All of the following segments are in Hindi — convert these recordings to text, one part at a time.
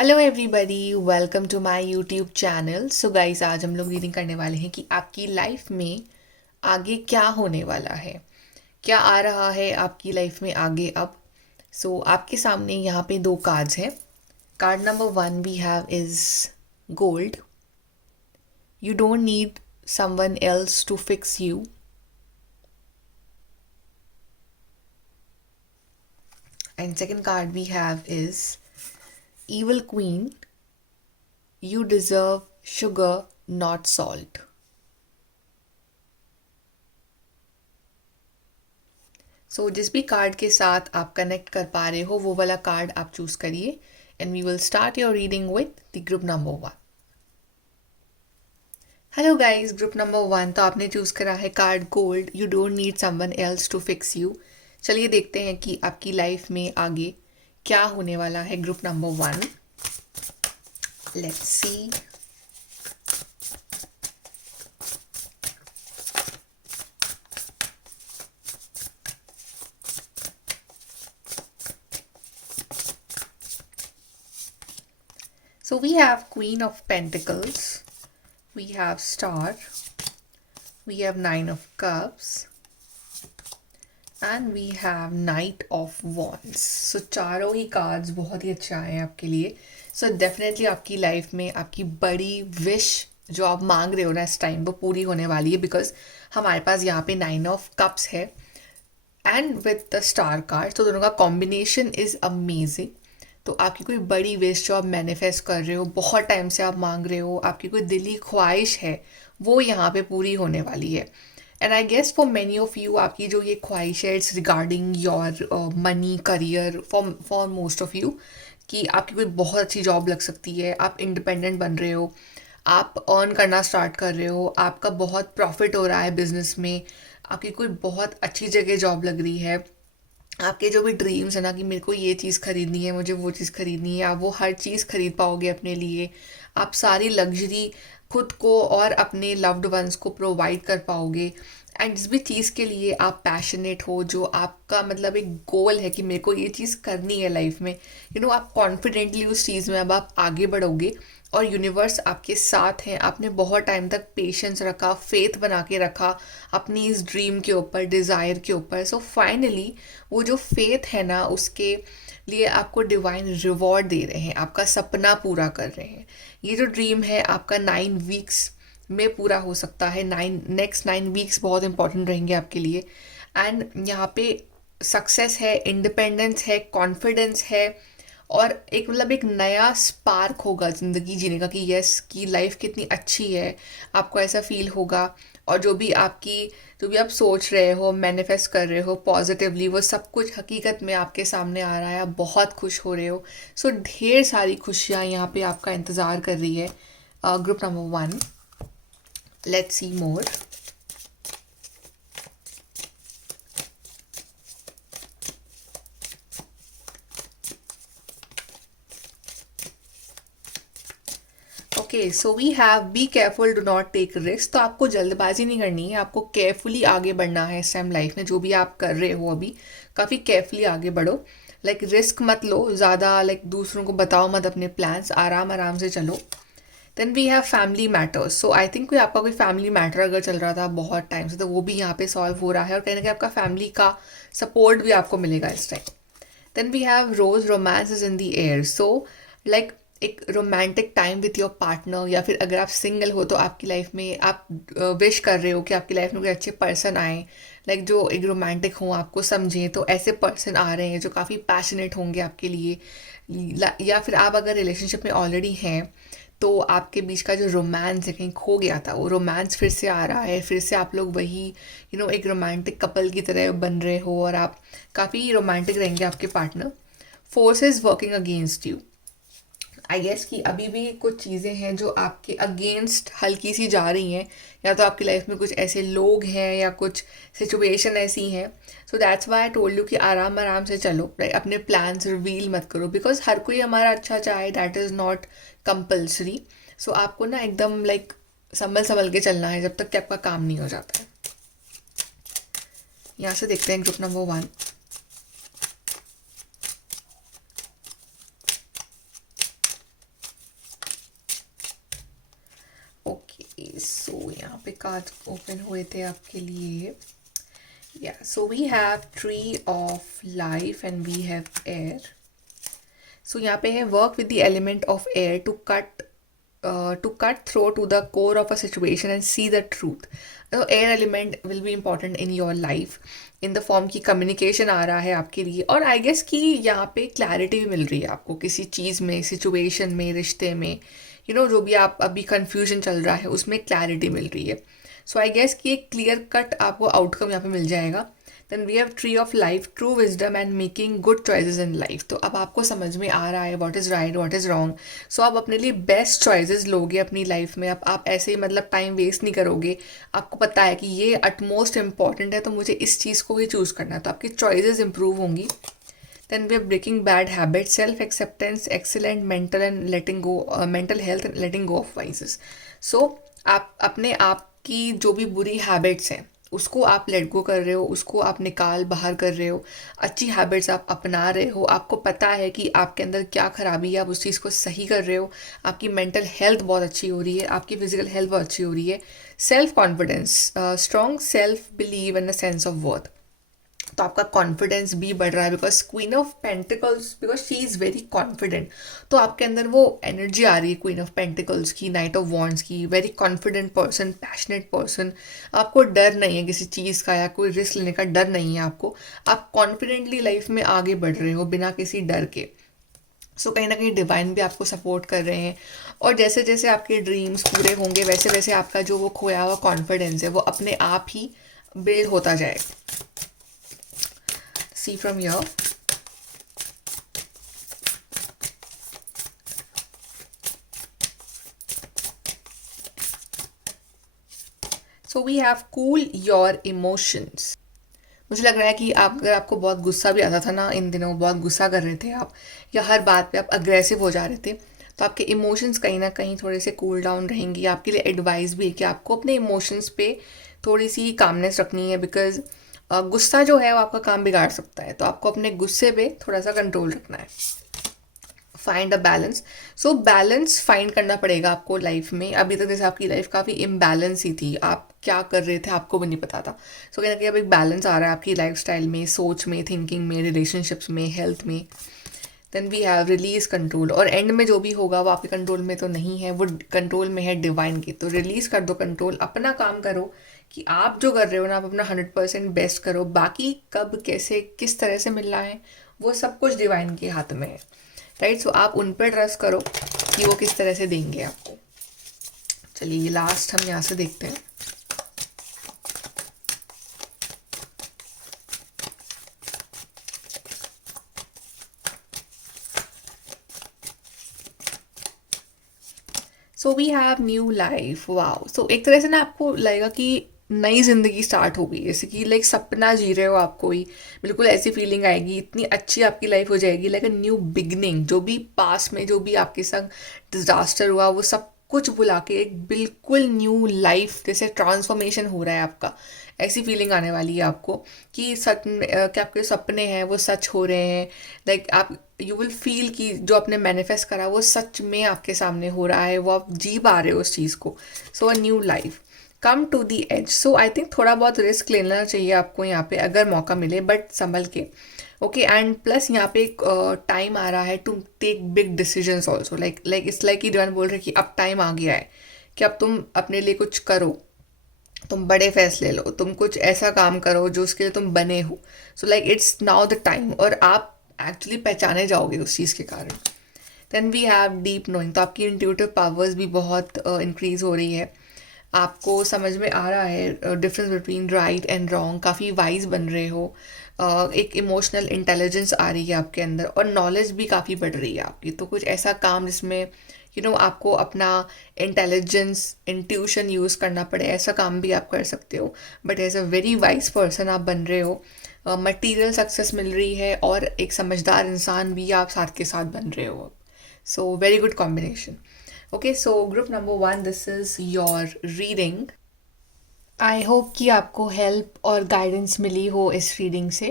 Hello everybody, welcome to my YouTube channel. So guys, आज हम लोग रीडिंग करने वाले हैं कि आपकी लाइफ में आगे क्या होने वाला है, क्या आ रहा है आपकी लाइफ में आगे अब। आपके सामने यहाँ पे दो कार्ड्स हैं। Card number 1 we have is gold. You don't need someone else to fix you. And second card we have is evil queen. You deserve sugar, not salt. जिस भी कार्ड के साथ आप कनेक्ट कर पा रहे हो वो वाला कार्ड आप चूज करिए and we will start your reading with the group number 1। Hello guys, group number 1 तो आपने चूज करा है card gold. You don't need someone else to fix you. चलिए देखते हैं कि आपकी लाइफ में आगे क्या होने वाला है। Group number 1, let's C. So we have Queen of Pentacles, we have Star, we have Nine of Cups and we have Knight of Wands. So चारों ही कार्ड्स बहुत ही अच्छे आए हैं आपके लिए। डेफिनेटली आपकी लाइफ में आपकी बड़ी विश जो आप मांग रहे हो ना इस टाइम वो पूरी होने वाली है, बिकॉज हमारे पास यहाँ पे 9 ऑफ कप्स है and with the star card, तो दोनों का कॉम्बिनेशन इज अमेजिंग। तो आपकी कोई बड़ी विश जो आप मैनिफेस्ट कर रहे हो, बहुत टाइम से आप मांग रहे हो, आपकी कोई दिली ख्वाहिश है, वो यहाँ पे पूरी होने वाली है। And I guess for many of you आपकी जो ये ख्वाहिश है it's regarding your money career. For most of you कि आपकी कोई बहुत अच्छी जॉब लग सकती है, आप इंडिपेंडेंट बन रहे हो, आप अर्न करना स्टार्ट कर रहे हो, आपका बहुत प्रॉफिट हो रहा है बिजनेस में, आपकी कोई बहुत अच्छी जगह जॉब लग रही है। आपके जो भी ड्रीम्स है ना कि मेरे को ये चीज़ खरीदनी है, मुझे वो चीज़ खरीदनी है, आप वो हर चीज़ खरीद पाओगे अपने लिए। आप सारी लग्जरी खुद को और अपने लव्ड वंस को प्रोवाइड कर पाओगे। एंड जिस भी चीज़ के लिए आप पैशनेट हो, जो आपका मतलब एक गोल है कि मेरे को ये चीज़ करनी है लाइफ में, आप कॉन्फिडेंटली उस चीज़ में अब आप आगे बढ़ोगे और यूनिवर्स आपके साथ हैं। आपने बहुत टाइम तक पेशेंस रखा, फेथ बना के रखा अपनी इस ड्रीम के ऊपर, डिज़ायर के ऊपर। फाइनली वो जो फेथ है ना उसके लिए आपको डिवाइन रिवॉर्ड दे रहे हैं, आपका सपना पूरा कर रहे हैं। ये जो ड्रीम है आपका 9 वीक्स में पूरा हो सकता है। नेक्स्ट 9 वीक्स बहुत इंपॉर्टेंट रहेंगे आपके लिए। एंड यहाँ पे सक्सेस है, इंडिपेंडेंस है, कॉन्फिडेंस है और एक मतलब एक नया स्पार्क होगा ज़िंदगी जीने का कि यस की लाइफ कितनी अच्छी है, आपको ऐसा फील होगा। और जो भी आप सोच रहे हो, मैनिफेस्ट कर रहे हो पॉजिटिवली, वो सब कुछ हकीकत में आपके सामने आ रहा है। आप बहुत खुश हो रहे हो। ढेर सारी खुशियाँ यहाँ पे आपका इंतज़ार कर रही है। Group number 1, let's see more. Okay, so we have be careful, do not take risk. तो आपको जल्दबाजी नहीं करनी है, आपको केयरफुली आगे बढ़ना है इस टाइम लाइफ में। जो भी आप कर रहे हो अभी काफ़ी केयरफुली आगे बढ़ो। रिस्क मत लो ज़्यादा, दूसरों को बताओ मत अपने प्लान्स, आराम आराम से चलो। Then we have family matters. I think कोई आपका कोई फैमिली मैटर अगर चल रहा था बहुत टाइम से, तो वो भी यहाँ पे सॉल्व हो रहा है और कहीं ना कहीं आपका फैमिली का सपोर्ट भी आपको मिलेगा इस time. Then we have rose, romance is in the air. Like एक romantic time with your partner, या फिर अगर आप सिंगल हो तो आपकी लाइफ में आप विश कर रहे हो कि आपकी लाइफ में कोई अच्छे पर्सन आए, जो एक रोमांटिक हो, आपको समझें। तो ऐसे पर्सन आ रहे हैं जो काफ़ी पैशनेट होंगे आपके लिए। या फिर आप अगर रिलेशनशिप में ऑलरेडी हैं तो आपके बीच का जो रोमांस है कहीं खो गया था, वो रोमांस फिर से आ रहा है। फिर से आप लोग वही एक रोमांटिक कपल की तरह बन रहे हो और आप काफ़ी रोमांटिक रहेंगे आपके partner. Forces working against you. I guess कि अभी भी कुछ चीज़ें हैं जो आपके अगेंस्ट हल्की सी जा रही हैं, या तो आपकी लाइफ में कुछ ऐसे लोग हैं या कुछ सिचुएशन ऐसी हैं। That's why I told you कि आराम आराम से चलो, राइट। अपने प्लान्स रिवील मत करो, बिकॉज हर कोई हमारा अच्छा चाहे, दैट इज़ नॉट कंपल्सरी। आपको ना एकदम संभल संभल के चलना है जब तक कि आपका काम नहीं हो जाता है। यहाँ से देखते हैं ग्रुप नंबर 1। सो यहाँ पे कार्ड ओपन हुए थे आपके लिए. Yeah, so we have tree of life and we have air. So यहाँ पे है work with the element of air to cut through to the core of a situation and see the truth. So air element will be important in your life in the form की communication आ रहा है आपके लिए, और I guess कि यहाँ पे clarity भी मिल रही है आपको किसी चीज़ में, situation में, रिश्ते में, जो भी आप अभी confusion चल रहा है उसमें clarity मिल रही है. सो आई गेस कि एक क्लियर कट आपको आउटकम यहाँ पे मिल जाएगा. Then we have tree of life, true wisdom and making good choices in life. तो अब आपको समझ में आ रहा है what is right, what is wrong. So आप अपने लिए बेस्ट चॉइसेस लोगे अपनी लाइफ में. आप ऐसे ही मतलब टाइम वेस्ट नहीं करोगे. आपको पता है कि ये अटमोस्ट इम्पॉर्टेंट है तो मुझे इस चीज़ को ही चूज़ करना है, तो आपकी चॉइसेस इंप्रूव होंगी. Then we are breaking bad habits, self-acceptance, excellent mental and letting go, mental health and letting go of vices. So आप अपने आप की जो भी बुरी हैबिट्स हैं उसको आप लेट गो कर रहे हो, उसको आप निकाल बाहर कर रहे हो. अच्छी हैबिट्स आप अपना रहे हो. आपको पता है कि आपके अंदर क्या खराबी है, आप उस चीज़ को सही कर रहे हो. आपकी मेंटल हेल्थ बहुत अच्छी हो रही है, आपकी फिजिकल हेल्थ बहुत अच्छी हो रही है. Self confidence, strong self believe and a sense of worth. तो आपका कॉन्फिडेंस भी बढ़ रहा है because queen of pentacles, because she is very confident. तो आपके अंदर वो एनर्जी आ रही है क्वीन ऑफ पेंटिकल्स की, नाइट ऑफ वॉन्ड्स की. Very confident person, passionate person. आपको डर नहीं है किसी चीज़ का या कोई रिस्क लेने का डर नहीं है आपको. आप कॉन्फिडेंटली लाइफ में आगे बढ़ रहे हो बिना किसी डर के. सो कहीं ना कहीं डिवाइन भी आपको सपोर्ट कर रहे हैं. और जैसे जैसे आपके ड्रीम्स पूरे होंगे वैसे वैसे आपका जो वो खोया हुआ कॉन्फिडेंस है वो अपने आप ही बिल्ड होता जाएगा. See from here. So we have cool your emotions. मुझे लग रहा है कि अगर आपको बहुत गुस्सा भी आता था ना, इन दिनों बहुत गुस्सा कर रहे थे आप, या हर बात पे आप अग्रेसिव हो जा रहे थे, तो आपके इमोशंस कहीं ना कहीं थोड़े से कूल डाउन रहेंगी. आपके लिए एडवाइस भी है कि आपको अपने इमोशंस पे थोड़ी सी कामनेस रखनी है. बिकॉज गुस्सा जो है वो आपका काम बिगाड़ सकता है, तो आपको अपने गुस्से पे थोड़ा सा कंट्रोल रखना है. Find a balance. So balance find करना पड़ेगा आपको लाइफ में. अभी तक जैसे आपकी लाइफ काफ़ी इम्बैलेंस ही थी, आप क्या कर रहे थे आपको भी नहीं पता था. सो कहीं ना कहीं अब एक बैलेंस आ रहा है आपकी लाइफ स्टाइल में, सोच में, थिंकिंग में, रिलेशनशिप्स में, हेल्थ में. Then we have release control. और एंड में जो भी होगा वो आपके कंट्रोल में तो नहीं है, वो कंट्रोल में है डिवाइन की. तो रिलीज कर दो कंट्रोल, अपना काम करो कि आप जो कर रहे हो ना आप अपना 100% बेस्ट करो. बाकी कब कैसे किस तरह से मिलना है वो सब कुछ डिवाइन के हाथ में है, राइट. सो आप उन पर ट्रस्ट करो कि वो किस तरह से देंगे आपको. चलिए लास्ट हम यहाँ से देखते हैं. So we have new life. Wow. So एक तरह से ना आपको लगेगा कि नई ज़िंदगी स्टार्ट हो गई, जैसे कि लाइक सपना जी रहे हो आप कोई. बिल्कुल ऐसी फीलिंग आएगी, इतनी अच्छी आपकी लाइफ हो जाएगी, लाइक अ न्यू बिगनिंग. जो भी पास में जो भी आपके संग डिजास्टर हुआ वो सब कुछ भुला के एक बिल्कुल न्यू लाइफ जैसे ट्रांसफॉर्मेशन हो रहा है आपका. ऐसी फीलिंग आने वाली है आपको कि सच में कि आपके सपने हैं वो सच हो रहे हैं. लाइक आप यू विल फील कि जो आपने मैनिफेस्ट करा वो सच में आपके सामने हो रहा है, वो आप जी पा रहे हो उस चीज़ को. So a new life. Come to the edge. So I think थोड़ा बहुत रिस्क लेना चाहिए आपको यहाँ पे अगर मौका मिले, बट संभल के. ओके. एंड प्लस यहाँ पे एक टाइम आ रहा है to take big decisions also. Like it's like कि डिवाइन बोल रहे कि अब टाइम आ गया है कि अब तुम अपने लिए कुछ करो, तुम बड़े फैसले लो, तुम कुछ ऐसा काम करो जो उसके लिए तुम बने हो. So like it's now the time. और आप एक्चुअली पहचाने जाओगे उस चीज़ के कारण. Then we have deep knowing. तो आपकी इंट्यूटिव पावर्स भी बहुत इंक्रीज हो रही है. आपको समझ में आ रहा है difference between right and wrong. काफ़ी वाइज बन रहे हो. एक इमोशनल इंटेलिजेंस आ रही है आपके अंदर, और नॉलेज भी काफ़ी बढ़ रही है आपकी. तो कुछ ऐसा काम जिसमें आपको अपना इंटेलिजेंस, इंट्यूशन यूज़ करना पड़े, ऐसा काम भी आप कर सकते हो. But as a very wise person आप बन रहे हो. मटीरियल सक्सेस मिल रही है और एक समझदार इंसान भी आप साथ के साथ बन रहे हो. So very good combination. Okay. So group number 1, this is your reading. I hope कि आपको हेल्प और गाइडेंस मिली हो इस रीडिंग से.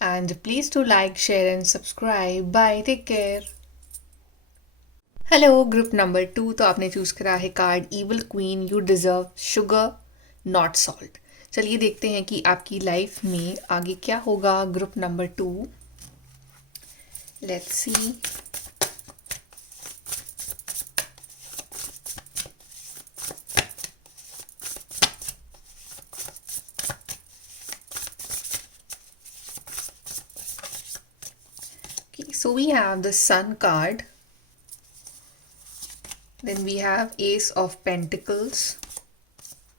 And please to like, share and subscribe. Bye. Take care. Hello group number 2, तो आपने चूज करा है card evil queen, you deserve sugar not salt. चलिए देखते हैं कि आपकी लाइफ में आगे क्या होगा। Group number 2, let's see. So we have the Sun card, then we have Ace of Pentacles,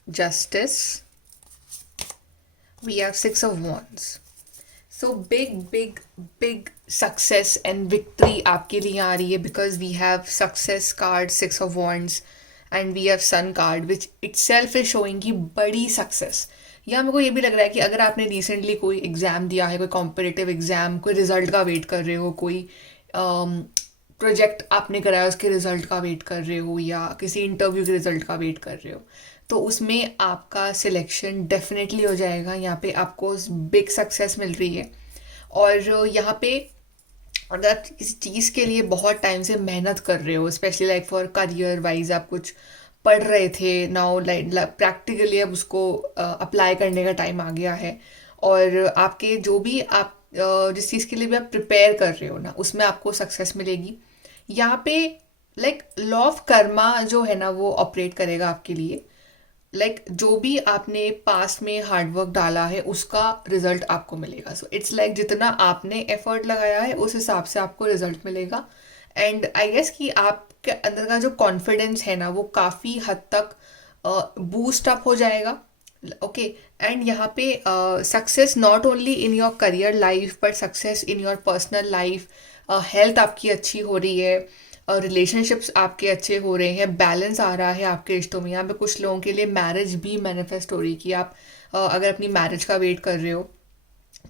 Justice, we have Six of Wands. So big success and victory आपके लिए आ रही है, because we have success card, Six of Wands, and we have Sun card, which itself is showing कि बड़ी success। या मेरे को ये भी लग रहा है कि अगर आपने रिसेंटली कोई एग्ज़ाम दिया है, कोई कॉम्पिटिटिव एग्ज़ाम, कोई रिजल्ट का वेट कर रहे हो, कोई प्रोजेक्ट आपने कराया उसके रिजल्ट का वेट कर रहे हो, या किसी इंटरव्यू के रिजल्ट का वेट कर रहे हो, तो उसमें आपका सिलेक्शन डेफिनेटली हो जाएगा। यहाँ पे आपको बिग सक्सेस मिल रही है। और यहाँ पे अगर आप किसी चीज़ के लिए बहुत टाइम से मेहनत कर रहे हो, specially like for career wise, आप कुछ पढ़ रहे थे, नाउ लाइक प्रैक्टिकली अब उसको अप्लाई करने का टाइम आ गया है, और आपके जो भी आप जिस चीज़ के लिए भी आप प्रिपेयर कर रहे हो ना, उसमें आपको सक्सेस मिलेगी। यहाँ पे लाइक लॉ ऑफ कर्मा जो है ना, वो ऑपरेट करेगा आपके लिए। लाइक जो भी आपने पास्ट में हार्डवर्क डाला है उसका रिजल्ट आपको मिलेगा। सो इट्स लाइक जितना आपने एफर्ट लगाया है उस हिसाब से आपको रिजल्ट मिलेगा। एंड आई गेस कि आपके अंदर का जो कॉन्फिडेंस है ना, वो काफ़ी हद तक बूस्ट अप हो जाएगा। ओके। एंड यहाँ पे success not only in your career life, but success in your personal life. Health आपकी अच्छी हो रही है, रिलेशनशिप्स आपके अच्छे हो रहे हैं, बैलेंस आ रहा है आपके रिश्तों में। यहाँ पे कुछ लोगों के लिए मैरिज भी मैनिफेस्ट हो रही है कि आप अगर अपनी मैरिज का वेट कर रहे हो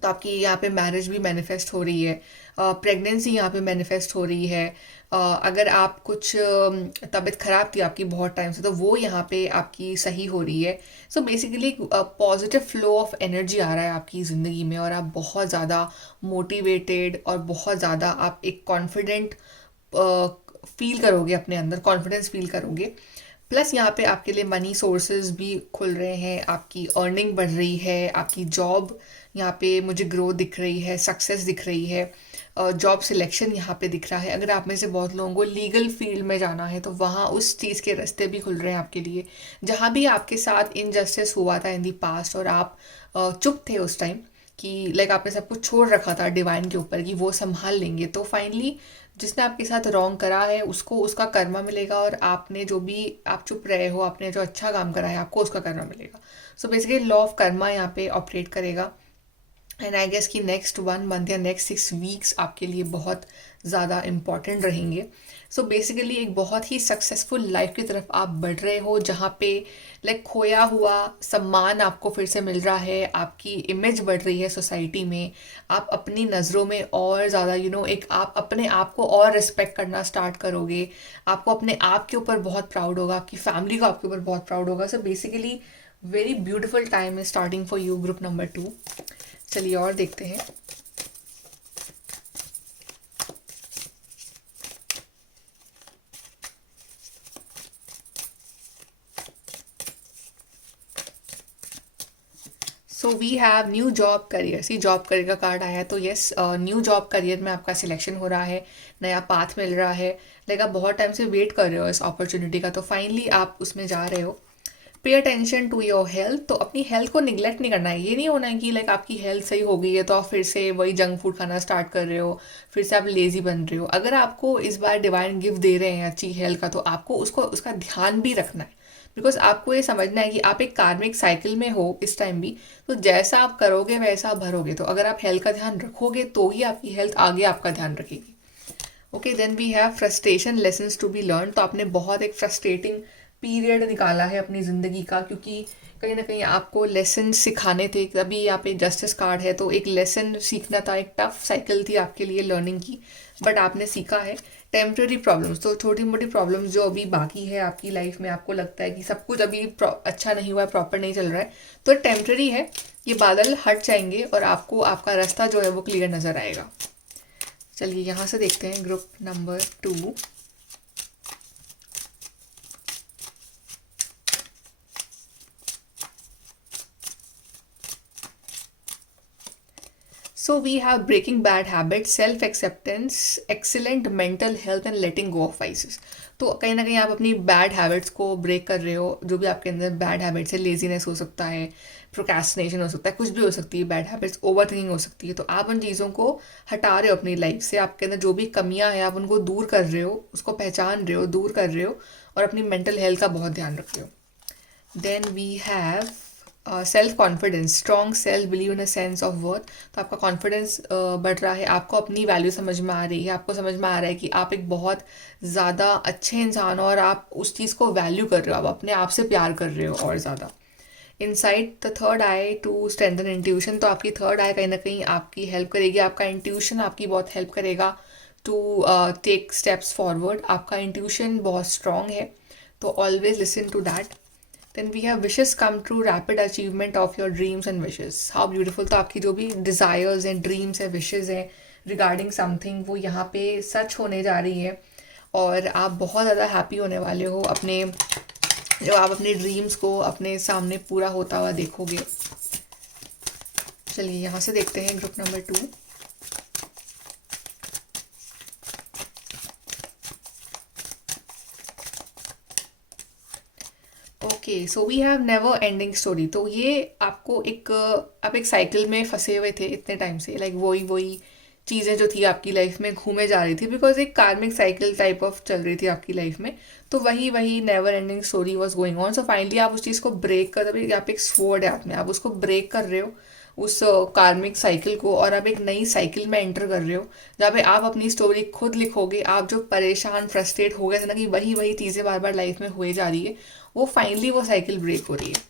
तो आपकी यहाँ पे मैरिज भी मैनिफेस्ट हो रही है। प्रेगनेंसी यहाँ पे मैनिफेस्ट हो रही है। अगर आप कुछ तबीयत ख़राब थी आपकी बहुत टाइम से, तो वो यहाँ पे आपकी सही हो रही है। So basically positive flow of energy आ रहा है आपकी ज़िंदगी में, और आप बहुत ज़्यादा मोटिवेटेड और बहुत ज़्यादा आप एक कॉन्फिडेंट फील करोगे, अपने अंदर कॉन्फिडेंस फील करोगे। प्लस यहाँ पे आपके लिए मनी सोर्सेज भी खुल रहे हैं, आपकी अर्निंग बढ़ रही है, आपकी जॉब यहाँ पे मुझे ग्रोथ दिख रही है, सक्सेस दिख रही है, जॉब सिलेक्शन यहाँ पे दिख रहा है। अगर आप में से बहुत लोगों को लीगल फील्ड में जाना है तो वहाँ उस चीज़ के रास्ते भी खुल रहे हैं आपके लिए। जहाँ भी आपके साथ इनजस्टिस हुआ था इन दी पास्ट और आप चुप थे उस टाइम, कि लाइक आपने सब कुछ छोड़ रखा था डिवाइन के ऊपर कि वो संभाल लेंगे, तो फाइनली जिसने आपके साथ रॉन्ग करा है उसको उसका कर्मा मिलेगा, और आपने जो भी आप चुप रहे हो, आपने जो अच्छा काम करा है, आपको उसका कर्मा मिलेगा। So basically law of Karma यहाँ पे ऑपरेट करेगा। एंड आई गेस कि नेक्स्ट 1 मंथ या नेक्स्ट 6 वीक्स आपके लिए बहुत ज़्यादा इम्पॉर्टेंट रहेंगे। सो बेसिकली एक बहुत ही सक्सेसफुल लाइफ की तरफ आप बढ़ रहे हो, जहाँ पे लाइक खोया हुआ सम्मान आपको फिर से मिल रहा है, आपकी इमेज बढ़ रही है सोसाइटी में, आप अपनी नज़रों में और ज़्यादा एक आप अपने आप को और रिस्पेक्ट करना स्टार्ट करोगे। आपको अपने आप के ऊपर बहुत प्राउड होगा, आपकी फैमिली को आपके ऊपर बहुत प्राउड होगा। So basically very beautiful time is starting for you, group number 2। चलिए और देखते हैं। So we have new job career. See job career का कार्ड आया है, तो यस, न्यू जॉब करियर में आपका सिलेक्शन हो रहा है, नया पाथ मिल रहा है। लाइक आप बहुत टाइम से वेट कर रहे हो इस अपॉर्चुनिटी का, तो फाइनली आप उसमें जा रहे हो। Pay attention to your health. तो अपनी हेल्थ को निगलेक्ट नहीं करना है। ये नहीं होना है कि लाइक आपकी हेल्थ सही हो गई है तो आप फिर से वही जंक फूड खाना स्टार्ट कर रहे हो, फिर से आप लेजी बन रहे हो। अगर आपको इस बार डिवाइन गिफ्ट दे रहे हैं अच्छी हेल्थ का, तो आपको उसका ध्यान भी रखना है, बिकॉज आपको ये समझना है कि आप एक कार्मिक साइकिल में हो इस टाइम भी। तो जैसा आप करोगे वैसा आप भरोगे। तो अगर आप हेल्थ का ध्यान रखोगे तो ही आपकी हेल्थ आगे आपका ध्यान रखेगी। Okay, then we have frustration lessons to be learn. तो आपने बहुत एक फ्रस्ट्रेटिंग पीरियड निकाला है अपनी ज़िंदगी का, क्योंकि कहीं ना कहीं आपको लेसन सिखाने थे। अभी यहाँ पे जस्टिस कार्ड है, तो एक लेसन सीखना था, एक टफ साइकिल थी आपके लिए लर्निंग की, बट आपने सीखा है। टेम्प्रेरी प्रॉब्लम्स, तो छोटी मोटी प्रॉब्लम्स जो अभी बाकी है आपकी लाइफ में, आपको लगता है कि सब कुछ अभी अच्छा नहीं हुआ है, प्रॉपर नहीं चल रहा है, तो टेम्प्रेरी है। ये बादल हट जाएंगे और आपको आपका रास्ता जो है वो क्लियर नज़र आएगा। चलिए यहाँ से देखते हैं group number 2। So we have breaking bad habits, self acceptance, excellent mental health and letting go of vices. तो कहीं ना कहीं आप अपनी बैड हैबिट्स को ब्रेक कर रहे हो। जो भी आपके अंदर बैड हैबिट्स है, लेजीनेस हो सकता है, प्रोक्रेस्टिनेशन हो सकता है, कुछ भी हो सकती है बैड हैबिट्स, ओवर थिंकिंग हो सकती है। तो आप उन चीज़ों को हटा रहे हो अपनी लाइफ से। आपके अंदर जो भी कमियां हैं आप उनको दूर कर रहे हो, उसको पहचान रहे हो, दूर कर रहे हो, और अपनी मेंटल हेल्थ का बहुत ध्यान रख रहे हो। Then we have self confidence, strong self believe in a sense of worth. तो आपका कॉन्फिडेंस बढ़ रहा है, आपको अपनी वैल्यू समझ में आ रही है, आपको समझ में आ रहा है कि आप एक बहुत ज़्यादा अच्छे इंसान हो और आप उस चीज़ को वैल्यू कर रहे हो, आप अपने आप से प्यार कर रहे हो और ज़्यादा। Insight the third eye to strengthen intuition. तो आपकी थर्ड आई कहीं ना कहीं आपकी हेल्प करेगी, आपका इंट्यूशन आपकी बहुत हेल्प करेगा टू टेक स्टेप्स फॉरवर्ड। आपका इंट्यूशन बहुत स्ट्रॉन्ग है, तो always listen to that. Then we have wishes come true, rapid achievement of your dreams and wishes. How beautiful. तो आपकी जो भी डिज़ायर्स हैं, ड्रीम्स हैं, विशेज़ हैं रिगार्डिंग समथिंग, वो यहाँ पे सच होने जा रही है और आप बहुत ज़्यादा हैप्पी होने वाले हो अपने, जब आप अपने ड्रीम्स को अपने सामने पूरा होता हुआ देखोगे। चलिए यहाँ से देखते हैं group number 2। Okay, so we have never ending story. तो ये आपको एक, आप एक साइकिल में फंसे हुए थे इतने टाइम से, लाइक वही वही चीज़ें जो थी आपकी लाइफ में घूमे जा रही थी, बिकॉज एक कार्मिक साइकिल टाइप ऑफ चल रही थी आपकी लाइफ में। तो वही वही never ending story was going on. So finally आप उस चीज़ को ब्रेक कर, अभी आप एक स्वॉर्ड है हाथ में, आप उसको ब्रेक कर रहे हो उस कार्मिक साइकिल को, और आप एक नई साइकिल में एंटर कर रहे हो जहाँ पे आप अपनी स्टोरी खुद लिखोगे। आप जो परेशान फ्रस्ट्रेट हो गए थे ना कि वही वही चीज़ें बार बार लाइफ में हुए जा रही है, वो फाइनली वो साइकिल ब्रेक हो रही है।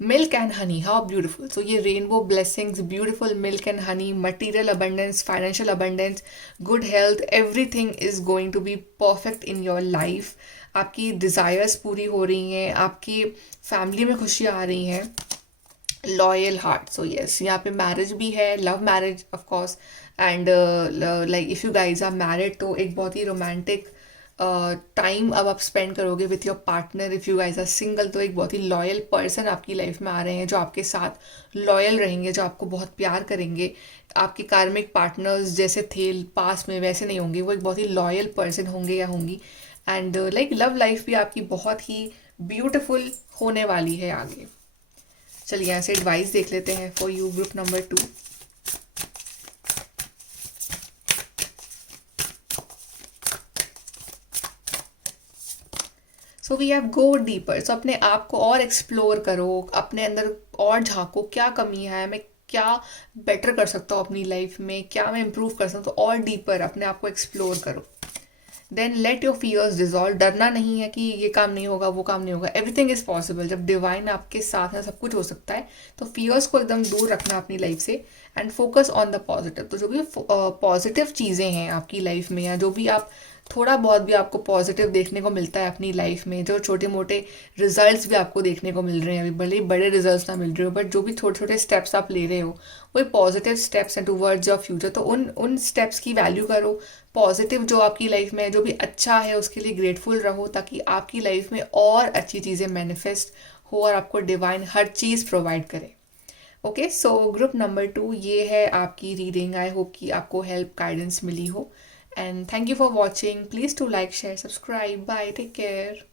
Milk and honey, how beautiful. So ये rainbow blessings, beautiful milk and honey, material abundance, financial abundance, good health, everything is going to be perfect in your life. आपकी डिज़ायर्स पूरी हो रही हैं, आपकी फैमिली में खुशियाँ आ रही हैं। लॉयल हार्ट, सो यस, यहाँ पे मैरिज भी है, love marriage of course, and like if you guys are married तो एक बहुत ही रोमांटिक टाइम अब आप स्पेंड करोगे with your partner. If you guys are single तो एक बहुत ही लॉयल पर्सन आपकी लाइफ में आ रहे हैं जो आपके साथ लॉयल रहेंगे, जो आपको बहुत प्यार करेंगे। आपके कार्मिक पार्टनर्स जैसे थे पास में वैसे नहीं होंगे, वो एक बहुत ही लॉयल पर्सन होंगे या होंगी। एंड लाइक लव लाइफ भी आपकी बहुत ही ब्यूटिफुल होने वाली है आगे। चलिए यहाँ से एडवाइस देख लेते हैं for you group number 2। So we have go deeper. So अपने आप को और एक्सप्लोर करो, अपने अंदर और झांको, क्या कमी है, मैं क्या बेटर कर सकता हूँ अपनी लाइफ में, क्या मैं इम्प्रूव कर सकता हूँ। तो और डीपर अपने आप को एक्सप्लोर करो। Then let your fears dissolve. डरना नहीं है कि ये काम नहीं होगा, वो काम नहीं होगा, एवरीथिंग इज पॉसिबल। जब डिवाइन आपके साथ है सब कुछ हो सकता है। तो फियर्स को एकदम दूर रखना अपनी लाइफ से and focus on the positive. तो जो भी पॉजिटिव चीज़ें हैं आपकी लाइफ में, या जो भी आप थोड़ा बहुत भी आपको पॉजिटिव देखने को मिलता है अपनी लाइफ में, जो छोटे मोटे रिजल्ट्स भी आपको देखने को मिल रहे हैं, अभी भले ही बड़े रिजल्ट्स ना मिल रहे हो, बट जो भी छोटे छोटे स्टेप्स आप ले रहे हो वो पॉजिटिव स्टेप्स हैं टूवर्ड्स योर फ्यूचर। तो उन स्टेप्स की वैल्यू करो। पॉजिटिव जो आपकी लाइफ में जो भी अच्छा है उसके लिए ग्रेटफुल रहो, ताकि आपकी लाइफ में और अच्छी चीज़ें मैनिफेस्ट हो और आपको डिवाइन हर चीज़ प्रोवाइड करे। ओके, सो ग्रुप नंबर 2 ये है आपकी रीडिंग। आई होप कि आपको हेल्प गाइडेंस मिली हो, and thank you for watching. Please to like share subscribe. Bye, take care.